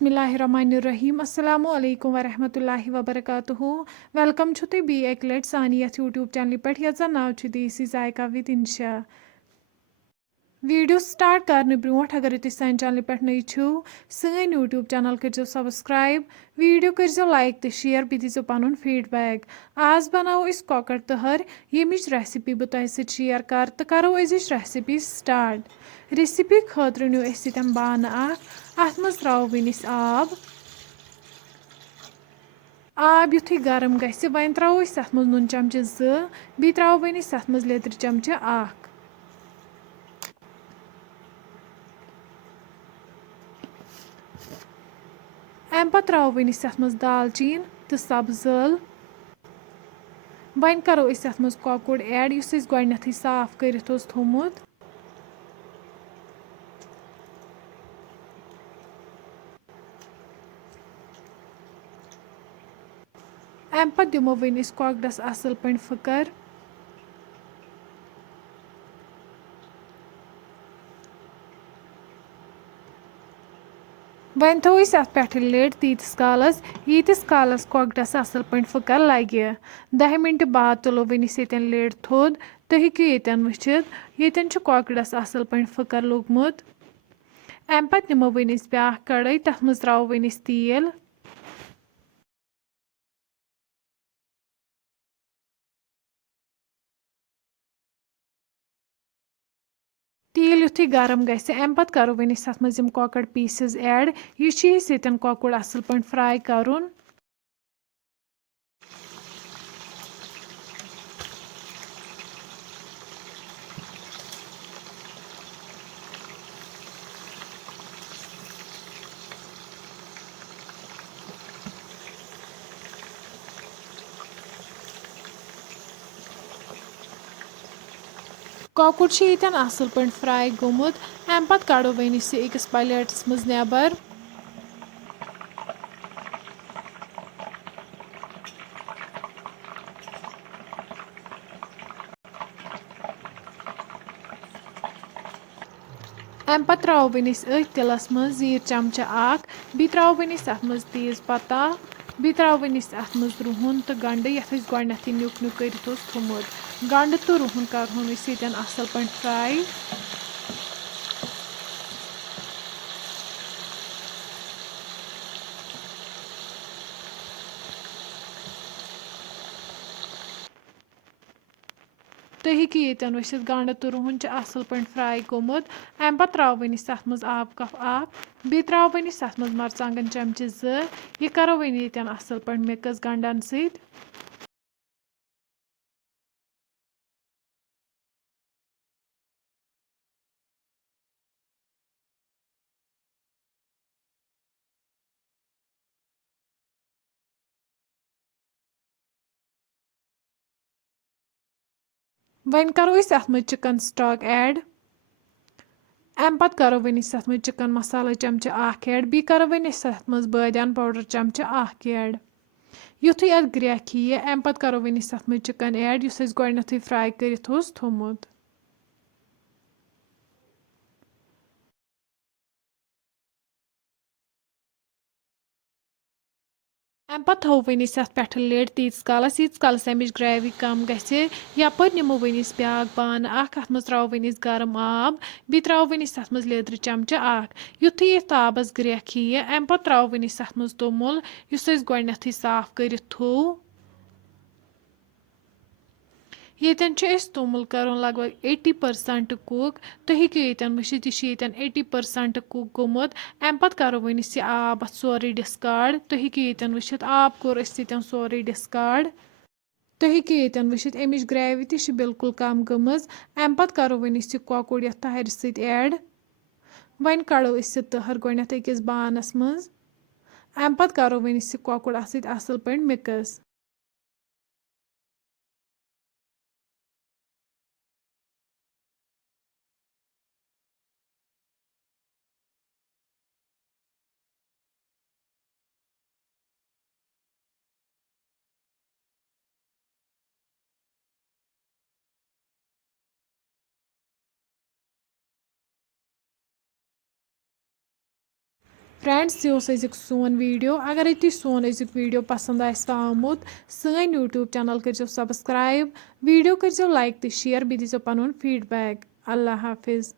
बिस्मिल्लाहिर्रहमानिर्रहीम अस्सलामु अलैकुम वरहमतुल्लाहि वबरकातुहू वेलकम छु तुम बी एक लट सानी यथ यूट्यूब चैनल पे यथ नाव छु देसी जायका विद इंशा वीडियो स्टार्ट करने ब्रोट अगर तुम सान चैनल पे नई छु सन यूट्यूब चैनल करो सब्सक्राइब वीडियो करो लाइक तो शेयर बे दीजो पन फीडबैक आज बनाओ इस कॉकर तहर यमिच रेसिपी बह तुम सत शेयर कर तो करो अजिच रेसिपी स्टार्ट रेसिपी खतर न्यू अम बान अत मज त्रो वनिस आब युथु गरम गि वन त्रो अत मज नून चमचे बी त्रो वनिस अत मज लेदर चमचे अम पत त्रो वनिस अत मज दालचीन तो सब्ज ज़ल वन करो अत मज कॉकुर ऐड युस गोडनेथै साफ करित थोमुत अम पत दिमो वनिस कॉकड़स असल पे फकर वन थो अत पे लेट तीतिस कालस यीतिस कालस कॉकड़स असल पे फकर लगे 10 मिनट बाद तुलो वनिस ये लेट थोद तो हेकु ये वुचित ये कॉकड़स असल पे फकर लोगमुत अम पत निमो वनिस ब्या कड़ाई तथ मज त्रो वनिस तेल तेल युथु गरम गि अम पत करो वनिस अत मज कॉकड़ पीसेस ऐड ये कॉकुर असल पे फ्राई करुन कॉकुर ये असल पे फ्राई गोमुत अम पत कड़ो वनिस अकिस प्लेटस मज नेबर अम पत त्रो वनिस तिलस मज जीर चमचा बी त्रो वनिस अत मज तेज पत्ता बी त्रो वनिस अत मज रुहन तो गंड यथ गोडनेथै न्युक न्युक करित थोमुत गंड तो रुहन करहन असल पे फ्राई तुम हेकु ये वुचित गंड तो रुहन असल पे फ्राई गोमुत अम पत त्रो वनिस अत मज आब कप बी त्रो वनिस अत मज मरचांगन चमचे ये करो वन ये असल पे मिक्स गंडन सत वन करो अत मज चिकन स्टॉक ऐड अम पत करो वनिस अत मज चिकन मसाला चमचे ऐड बी करो वनिस अत मज बादियान पाउडर चमचे ऐड युथु अत ग्रेख यी अम पत करो वनिस अत मज चिकन ऐड युस गोडनेथै फ्राई करित थोमुत अम पत थो वनिस अत पे लेट तीस कालस अमिच ग्रेवी कम गि यपर निमो वनिस ब्या बान अत मज त्रो वनिस गरम बी त्रो वनिस अत मज लेदर चमचे युथु ये आबस ग्रेख यी अम पत त्रो वनिस अत मज तोमुल युस गोडनेथै साफ करित थो येतन तोमुल करुन लगभग 80% कुक तुम हेकु ये वुचित यह 80% कुक गोमुत अम पत करो वनिस यह आब अत सोरे डिस्कार्ड तुम हेकु ये वुचित आब कोर सोरे डिस्कार्ड तुम हेकु ये वुचित अमिच ग्रेवी तह बिल्कुल कम गमज अम पत करो वनिस यह कॉकुर यथ तहर सत ऐड वन कड़ो यह तहर गोडनेथ अकिस बानस मज अम पत करो वनिस यह कॉकुर अत सत असल पे मिक्स فرٛٮ۪نٛڈٕس یہِ اوس أزیُک سون ویٖڈیو اگرے تُہۍ سون أزیُک ویٖڈیو پَسنٛد آسِوٕ آمُت سٲنۍ یوٗٹیوٗب چَنَل کٔرۍزیو سَبسکرایب ویٖڈیو کٔرۍزیو لایک تہٕ شِیَر بیٚیہِ دیٖزیو پَنُن فیٖڈبیک اللہ حافِظ